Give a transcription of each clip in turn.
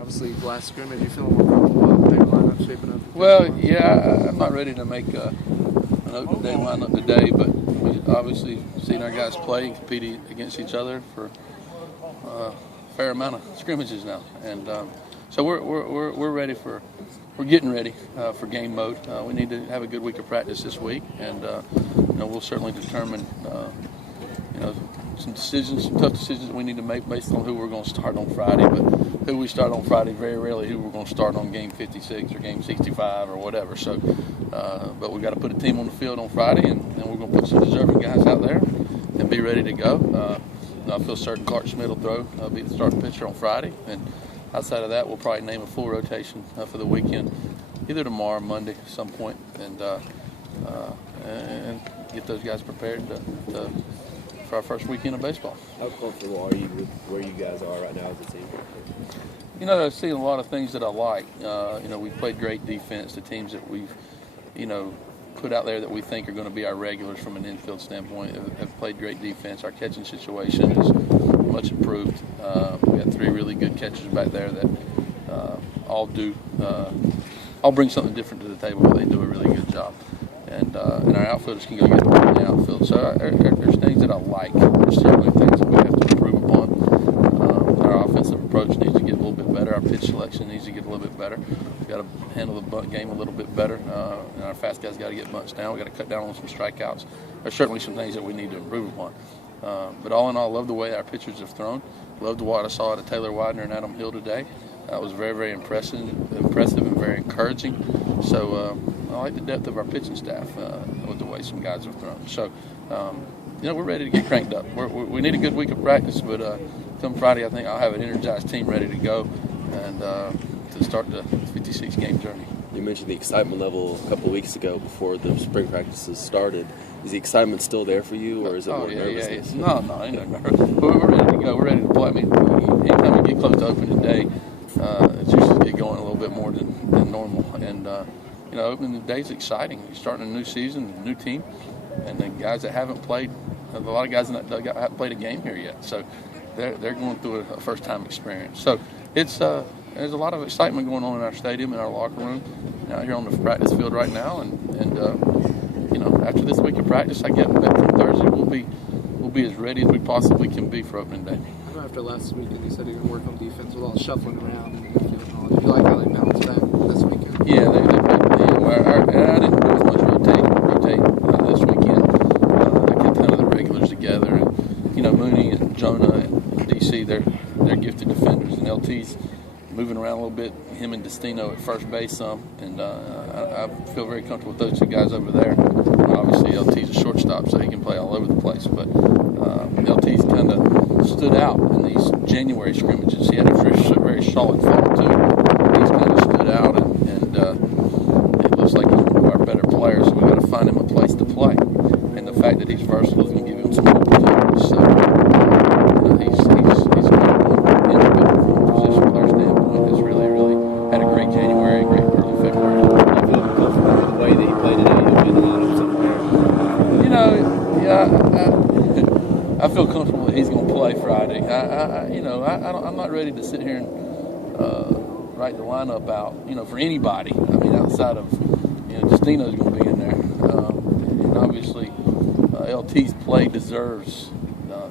Obviously, last scrimmage, you feeling more comfortable about their lineup shaping up? Well, yeah, I'm not ready to make an opening day lineup today, but we obviously seen our guys play and compete against each other for a fair amount of scrimmages now, and so we're ready for. We're getting ready for game mode. We need to have a good week of practice this week, and we'll certainly determine some tough decisions that we need to make based on who we're going to start on Friday. But who we start on Friday, very rarely who we're going to start on game 56 or game 65 or whatever. So, but we've got to put a team on the field on Friday, and we're going to put some deserving guys out there and be ready to go. I feel certain Clark Schmidt will throw, be the starting pitcher on Friday, and outside of that, we'll probably name a full rotation for the weekend, either tomorrow or Monday at some point, and get those guys prepared for our first weekend of baseball. How comfortable are you with where you guys are right now as a team? I've seen a lot of things that I like. We've played great defense. The teams that we've, put out there that we think are going to be our regulars from an infield standpoint have played great defense. Our catching situation is much improved. We got three really good catchers back there that all bring something different to the table. They do a really good job, and our outfielders can go get the ball in the outfield. So there's things that I like. There's certainly things that we have to improve upon. Our offensive approach needs to get a little bit better. Our pitch selection needs to get a little bit better. We've got to handle the bunt game a little bit better. And our fast guys got to get bunts down. We've got to cut down on some strikeouts. There's certainly some things that we need to improve upon. But all in all, I love the way our pitchers have thrown. Loved what I saw out of Taylor Widener and Adam Hill today. That was very, very impressive and very encouraging. So I like the depth of our pitching staff with the way some guys have thrown. So, we're ready to get cranked up. We need a good week of practice, but come Friday, I think I'll have an energized team ready to go and to start the 56-game journey. You mentioned the excitement level a couple of weeks ago before the spring practices started. Is the excitement still there for you, or is it more nervousness? Yeah. No, ain't no nervous. We're ready to go. We're ready to play. I mean, anytime we get close to opening day, it's usually get going a little bit more than normal. And, opening day is exciting. You're starting a new season, a new team, and the guys that haven't played, a lot of guys in that dugout haven't played a game here yet. So they're going through a first-time experience. So it's there's a lot of excitement going on in our stadium, in our locker room, out here on the practice field right now, and after this week of practice, I get back on Thursday, we'll be as ready as we possibly can be for opening day. I know after last weekend, you said you're going to work on defense with all the shuffling around and the field and all. Do you like how they bounced back this weekend? Yeah, they I didn't do as much rotate this weekend. I kept kind of the regulars together, and Mooney and Jonah and DC, they're gifted defenders, and LT's moving around a little bit, him and Destino at first base some, and I feel very comfortable with those two guys over there. Obviously, LT's a shortstop, so he can play all over the place, but LT's kind of stood out in these January scrimmages. He had a very solid fall, too. He's kind of stood out, and it looks like he's one of our better players, so we've got to find him a place to play. And the fact that he's versatile is going to give him some opportunities. So he's going to individual from a position player standpoint has really, really had a great January, great early February. I feel comfortable with the way that he played today. He'll be in the lineup somewhere. I feel comfortable that he's going to play Friday. I'm not ready to sit here and write the lineup out, for anybody. I mean, outside of, Destino's going to be in there. And obviously, LT's play deserves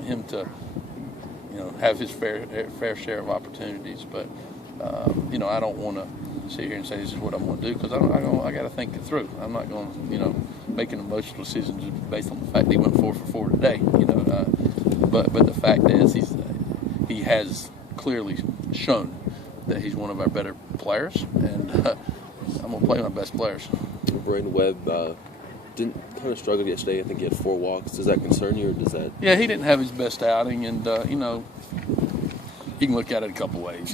him to, have his fair share of opportunities. But, I don't want to sit here and say this is what I'm going to do because I got to think it through. I'm not going to, make an emotional decision just based on the fact that he went 4 for 4 today. But the fact is he has clearly shown that he's one of our better players, and I'm going to play my best players. Braden Webb didn't kind of struggle yesterday. I think he had 4 walks. Does that concern you, or does that? Yeah, he didn't have his best outing, and you can look at it a couple ways.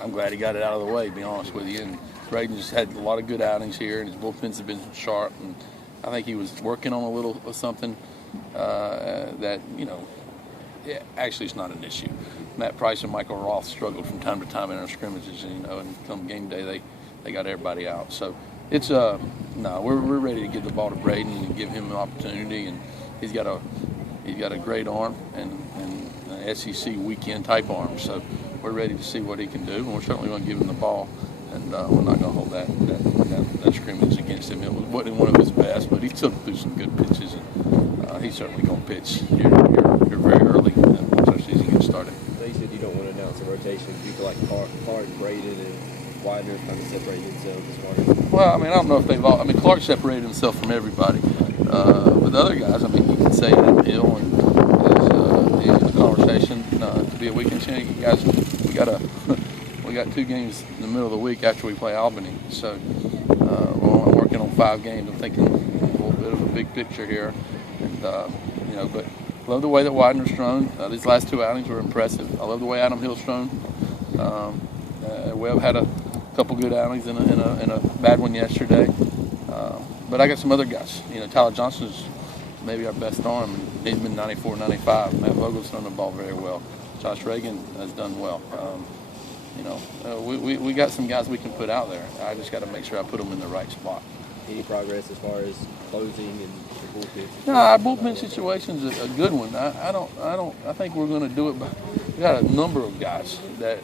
I'm glad he got it out of the way, to be honest with you. And Braden just had a lot of good outings here, and his bullpens have been sharp. And I think he was working on a little of something that, actually it's not an issue. Matt Price and Michael Roth struggled from time to time in our scrimmages, and come game day they got everybody out. So it's we're ready to give the ball to Braden and give him an opportunity, and he's got a great arm and an SEC weekend type arm. So we're ready to see what he can do, and we're certainly going to give him the ball, and we're not going to hold that scrimmage against him. It wasn't one of his best, but he still threw some good pitches, and he's certainly going to pitch here very early once our season gets started. So you said you don't want to announce a rotation. Do you feel like Clark, Braden, and Widener kind of separated themselves as far as? Well, I mean, I don't know if they've all. I mean, Clark separated himself from everybody, but the other guys, I mean, you can say that Hill and is in the conversation to be a weekend champion. Guys, we got 2 games in the middle of the week after we play Albany, so I'm working on 5 games. I'm thinking a little bit of a big picture here, and but love the way that Widener's thrown. These last 2 outings were impressive. I love the way Adam Hill's thrown. Webb had a couple good outings and a bad one yesterday. But I got some other guys. Tyler Johnson's maybe our best arm. He's been 94, 95. Matt Vogel's thrown the ball very well. Josh Reagan has done well. We got some guys we can put out there. I just got to make sure I put them in the right spot. Any progress as far as closing and the bullpen? No, our bullpen situation's a good one. I think we're going to do it. We got a number of guys that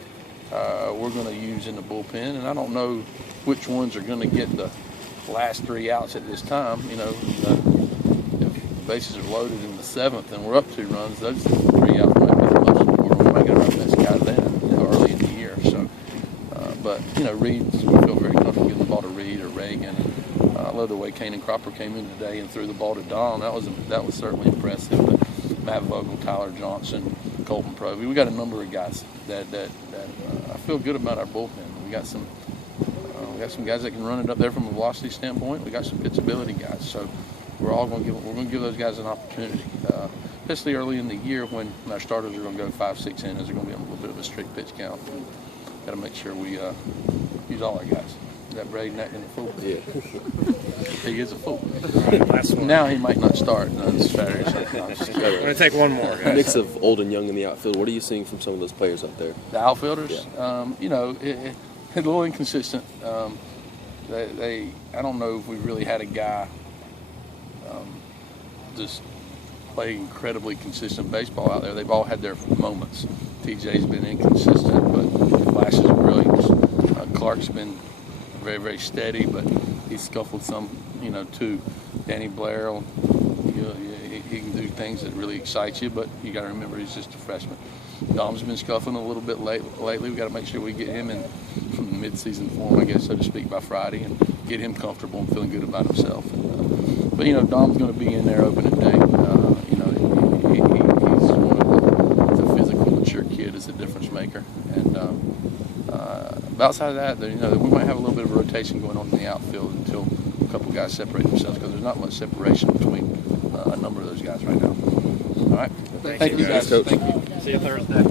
we're going to use in the bullpen, and I don't know which ones are going to get the last 3 outs at this time. If the bases are loaded in the 7th and we're up 2 runs, those 3 outs might be the most important. We might get our best guy then, early in the year. So, but Reed, we feel very comfortable giving the ball to Reed or Reagan. I love the way Kanan Cropper came in today and threw the ball to Don. That was certainly impressive. But Matt Vogel, Tyler Johnson, Colton Provey, we got a number of guys that I feel good about our bullpen. We got some guys that can run it up there from a velocity standpoint. We got some pitchability guys, so we're going to give those guys an opportunity, especially early in the year when our starters are going to go 5-6 innings. They're going to be on a little bit of a strict pitch count. Got to make sure we use all our guys. Is that Braden acting a fool? Yeah. He is a fool. Last one. Now he might not start this Saturday. I'm going to take one more, A guys. mix of old and young in the outfield. What are you seeing from some of those players out there? The outfielders, Yeah. a little inconsistent. I don't know if we really had a guy just play incredibly consistent baseball out there. They've all had their moments. TJ's been inconsistent, but flashes of brilliance. Clark's been very, very steady, but he's scuffled some, too. Danny Blair, he can do things that really excite you, but you got to remember he's just a freshman. Dom's been scuffling a little bit lately. We got to make sure we get him in from the mid-season form, I guess, so to speak, by Friday, and get him comfortable and feeling good about himself. But Dom's going to be in there opening day. He's he's a physical, mature kid. Is a difference maker. And outside of that, we might have a little bit of a rotation going on in the outfield until a couple guys separate themselves, because there's not much separation between a number of those guys right now. All right. Thank you, guys. Coach. Thank you. See you Thursday.